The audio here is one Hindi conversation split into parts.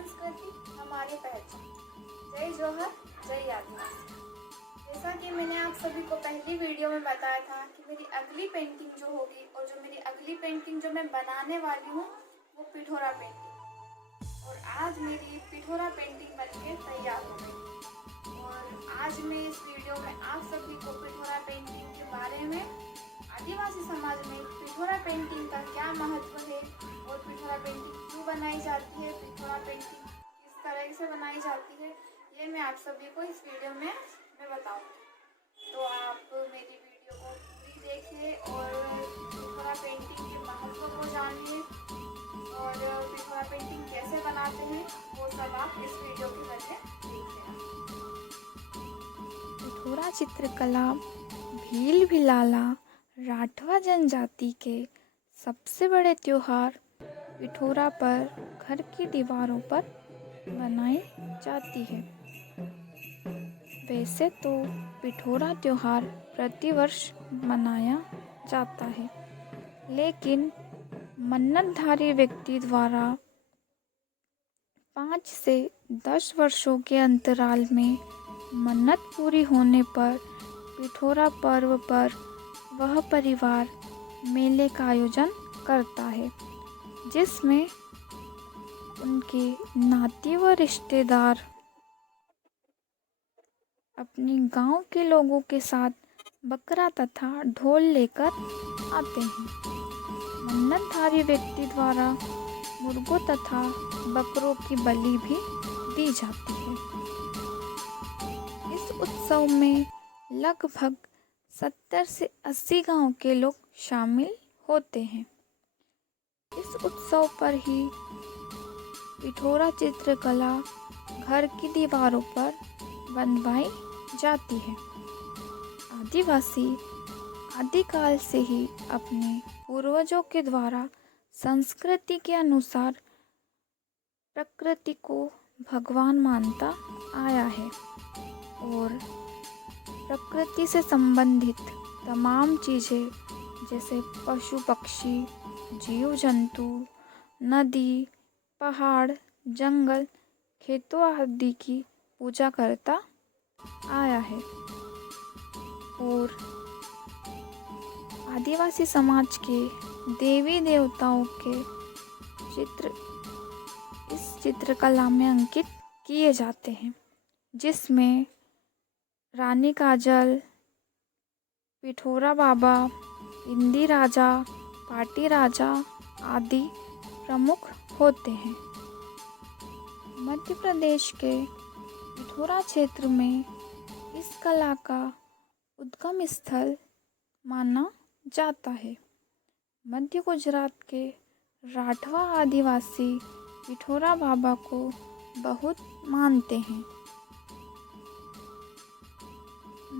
संस्कृति हमारी पहचान। जय जोहर, जय आदिवासी। जैसा कि मैंने आप सभी को पहली वीडियो में बताया था कि मेरी अगली पेंटिंग जो होगी और जो मेरी अगली पेंटिंग जो मैं बनाने वाली हूँ वो पिठोरा पेंटिंग। और आज मेरी पिठोरा पेंटिंग बनके तैयार हो गई। और आज मैं इस वीडियो में आप सभी को पिठोरा पेंटिंग के बारे में, आदिवासी समाज में पिठोरा पेंटिंग का क्या महत्व है और पिठोरा पेंटिंग क्यों बनाई जाती है, पिठोरा पेंटिंग किस तरह से बनाई जाती है, ये मैं आप सभी को इस वीडियो में मैं बताऊंगी। तो आप मेरी वीडियो को पूरी देखिए और पिठोरा पेंटिंग के महत्व को जानिए और पिठोरा पेंटिंग कैसे बनाते हैं वो सब आप इस वीडियो के जरिए देखिए। पिठोरा चित्रकला भील भिलाला राठवा जनजाति के सबसे बड़े त्योहार पिठोरा पर घर की दीवारों पर बनाई जाती है। वैसे तो पिठोरा त्योहार प्रतिवर्ष मनाया जाता है, लेकिन मन्नतधारी व्यक्ति द्वारा 5 से 10 वर्षों के अंतराल में मन्नत पूरी होने पर पिठोरा पर्व पर वह परिवार मेले का आयोजन करता है, जिसमें उनके नाती व रिश्तेदार अपने गांव के लोगों के साथ बकरा तथा ढोल लेकर आते हैं। मन्नतधारी व्यक्ति द्वारा मुर्गों तथा बकरों की बलि भी दी जाती है। इस उत्सव में लगभग 70 से 80 गांव के लोग शामिल होते हैं। इस उत्सव पर ही पिठोरा चित्रकला घर की दीवारों पर बनवाई जाती है। आदिवासी आदिकाल से ही अपने पूर्वजों के द्वारा संस्कृति के अनुसार प्रकृति को भगवान मानता आया है और प्रकृति से संबंधित तमाम चीज़ें जैसे पशु पक्षी, जीव जंतु, नदी, पहाड़, जंगल, खेतों आदि की पूजा करता आया है। और आदिवासी समाज के देवी देवताओं के चित्र इस चित्रकला में अंकित किए जाते हैं, जिसमें रानी काजल, पिठोरा बाबा, इंदी राजा, पाटी राजा आदि प्रमुख होते हैं। मध्य प्रदेश के पिठोरा क्षेत्र में इस कला का उद्गम स्थल माना जाता है। मध्य गुजरात के राठवा आदिवासी पिठोरा बाबा को बहुत मानते हैं।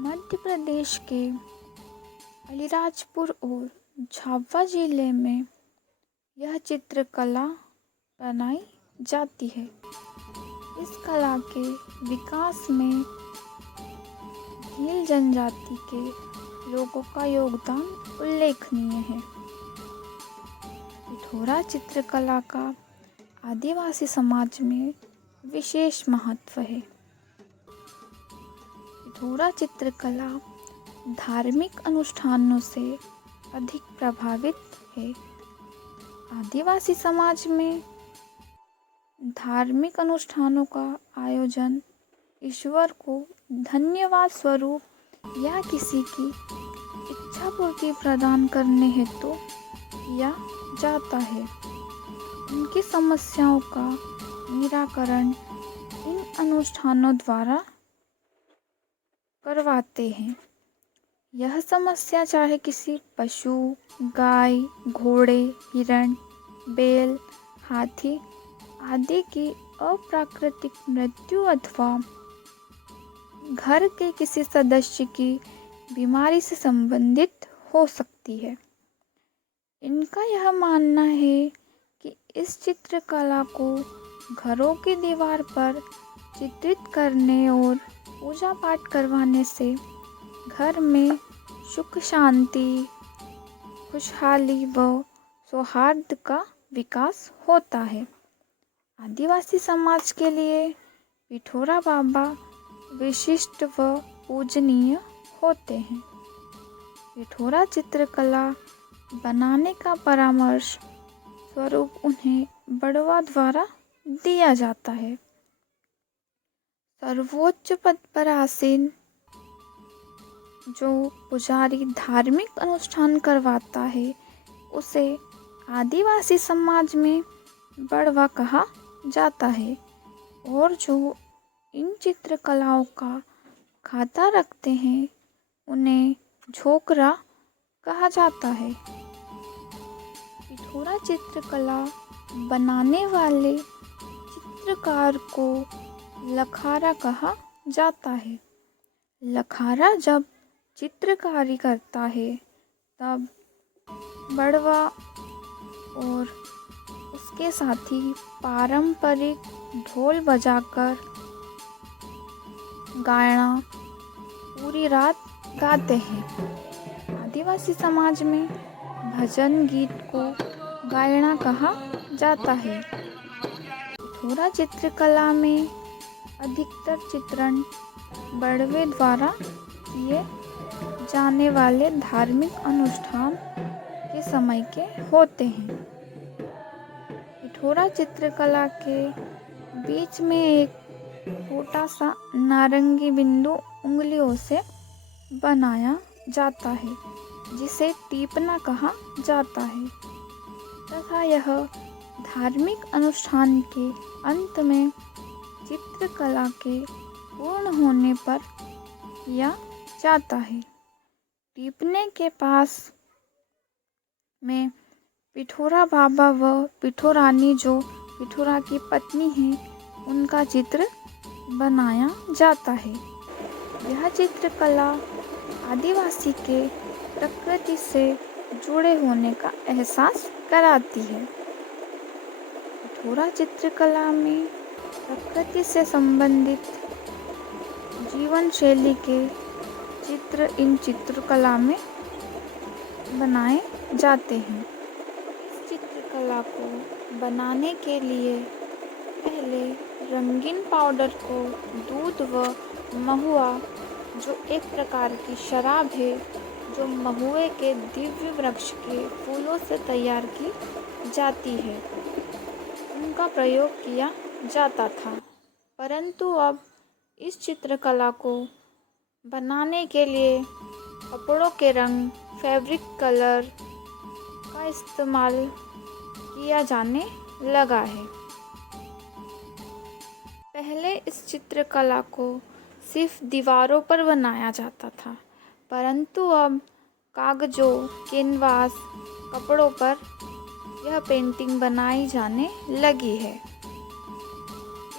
मध्य प्रदेश के अलीराजपुर और झाबुआ जिले में यह चित्रकला बनाई जाती है। इस कला के विकास में भील जनजाति के लोगों का योगदान उल्लेखनीय है। पिठोरा चित्रकला का आदिवासी समाज में विशेष महत्व है। पिठोरा चित्रकला धार्मिक अनुष्ठानों से अधिक प्रभावित है। आदिवासी समाज में धार्मिक अनुष्ठानों का आयोजन ईश्वर को धन्यवाद स्वरूप या किसी की इच्छा पूर्ति प्रदान करने हेतु किया जाता है। उनकी समस्याओं का निराकरण इन अनुष्ठानों द्वारा करवाते हैं। यह समस्या चाहे किसी पशु, गाय, घोड़े, हिरण, बैल, हाथी आदि की अप्राकृतिक मृत्यु अथवा घर के किसी सदस्य की बीमारी से संबंधित हो सकती है। इनका यह मानना है कि इस चित्रकला को घरों की दीवार पर चित्रित करने और पूजा पाठ करवाने से घर में सुख शांति, खुशहाली व सौहार्द का विकास होता है। आदिवासी समाज के लिए पिठोरा बाबा विशिष्ट व पूजनीय होते हैं। पिठोरा चित्रकला बनाने का परामर्श स्वरूप उन्हें बड़वा द्वारा दिया जाता है। सर्वोच्च पद पर आसीन जो पुजारी धार्मिक अनुष्ठान करवाता है उसे आदिवासी समाज में बड़वा कहा जाता है, और जो इन चित्रकलाओं का खाता रखते हैं उन्हें झोकरा कहा जाता है। पिठोरा चित्रकला बनाने वाले चित्रकार को लखारा कहा जाता है। लखारा जब चित्रकारी करता है तब बड़वा और उसके साथी पारंपरिक ढोल बजाकर गाना पूरी रात गाते हैं। आदिवासी समाज में भजन गीत को गायना कहा जाता है। पिठोरा चित्रकला में अधिकतर चित्रण बड़वे द्वारा किए जाने वाले धार्मिक अनुष्ठान के समय के होते हैं। पिठोरा चित्रकला के बीच में एक छोटा सा नारंगी बिंदु उंगलियों से बनाया जाता है जिसे टीपना कहा जाता है, तथा यह धार्मिक अनुष्ठान के अंत में चित्रकला के पूर्ण होने पर किया जाता है। टीपने के पास में पिठोरा बाबा व पिठोरानी जो पिठोरा की पत्नी है उनका चित्र बनाया जाता है। यह चित्रकला आदिवासी के प्रकृति से जुड़े होने का एहसास कराती है। पिठोरा चित्रकला में प्रकृति से संबंधित जीवन शैली के चित्र इन चित्रकला में बनाए जाते हैं। इस चित्रकला को बनाने के लिए पहले रंगीन पाउडर को दूध व महुआ, जो एक प्रकार की शराब है जो महुए के दिव्य वृक्ष के फूलों से तैयार की जाती है, उनका प्रयोग किया जाता था। परंतु अब इस चित्रकला को बनाने के लिए कपड़ों के रंग, फैब्रिक कलर का इस्तेमाल किया जाने लगा है। पहले इस चित्रकला को सिर्फ दीवारों पर बनाया जाता था, परंतु अब कागजों, कैनवास, कपड़ों पर यह पेंटिंग बनाई जाने लगी है।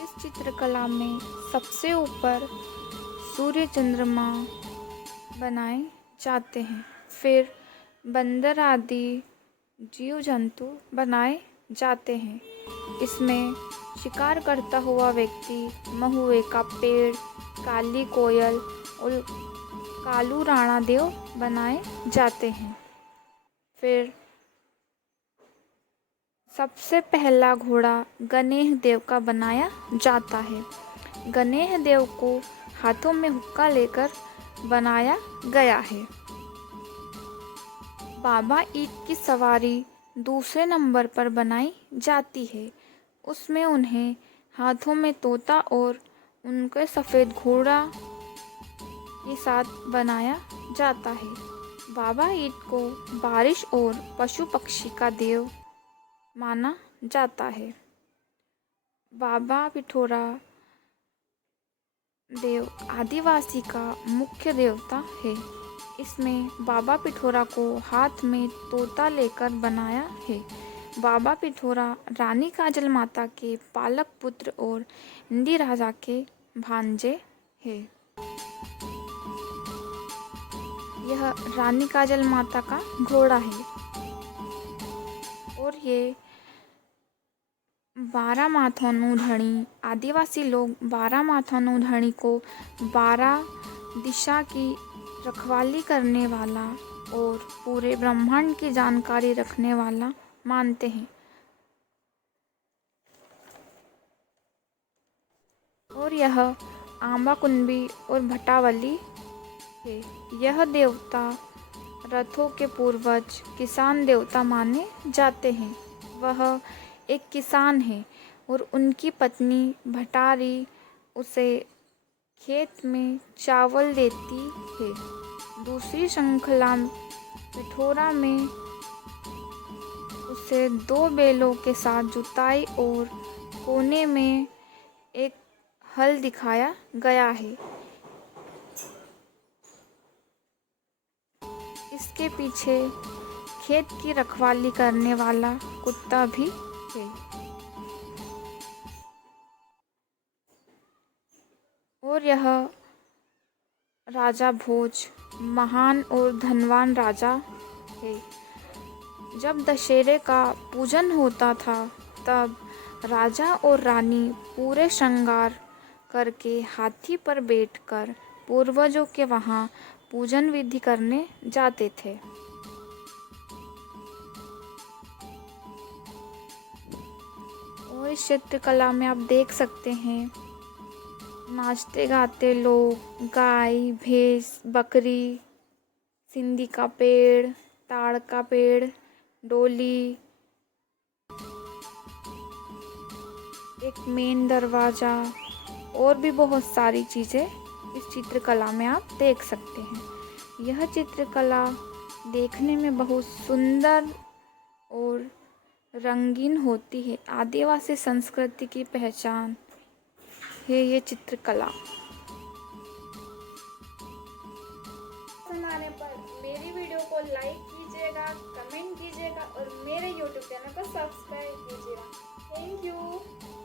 इस चित्रकला में सबसे ऊपर सूर्य चंद्रमा बनाए जाते हैं, फिर बंदर आदि जीव जंतु बनाए जाते हैं। इसमें शिकार करता हुआ व्यक्ति, महुए का पेड़, काली कोयल और कालू राणा देव बनाए जाते हैं। फिर सबसे पहला घोड़ा गणेश देव का बनाया जाता है। गणेश देव को हाथों में हुक्का लेकर बनाया गया है। बाबा ईट की सवारी दूसरे नंबर पर बनाई जाती है। उसमें उन्हें हाथों में तोता और उनके सफ़ेद घोड़ा के साथ बनाया जाता है। बाबा ईट को बारिश और पशु पक्षी का देव माना जाता है। बाबा पिठोरा देव आदिवासी का मुख्य देवता है। इसमें बाबा पिठोरा को हाथ में तोता लेकर बनाया है। बाबा पिठोरा रानी काजल माता के पालक पुत्र और इंदी राजा के भांजे हैं। यह रानी काजल माता का घोड़ा है और ये 12 माथानू धणी, आदिवासी लोग 12 माथानू धणी को 12 दिशा की रखवाली करने वाला और पूरे ब्रह्मांड की जानकारी रखने वाला मानते हैं। और यह आम्बाकुंबी और भटावली है। यह देवता रथों के पूर्वज किसान देवता माने जाते हैं। वह एक किसान है और उनकी पत्नी भटारी उसे खेत में चावल देती है। दूसरी श्रृंखला पिठोरा में उसे 2 बैलों के साथ जुताई और कोने में एक हल दिखाया गया है। इसके पीछे खेत की रखवाली करने वाला कुत्ता भी है। और यह राजा भोज महान और धनवान राजा है। जब दशहरे का पूजन होता था तब राजा और रानी पूरे श्रृंगार करके हाथी पर बैठकर पूर्वजों के वहाँ पूजन विधि करने जाते थे। और इस चित्रकला में आप देख सकते हैं नाचते गाते लोग, गाय, भैंस, बकरी, सिंधी का पेड़, ताड़ का पेड़, डोली, एक मेन दरवाज़ा और भी बहुत सारी चीज़ें इस चित्रकला में आप देख सकते हैं। यह चित्रकला देखने में बहुत सुंदर और रंगीन होती है। आदिवासी संस्कृति की पहचान है ये चित्रकला। पसंद आने पर मेरी वीडियो को लाइक कीजिएगा, कमेंट कीजिएगा और मेरे YouTube चैनल को सब्सक्राइब कीजिएगा। Thank you.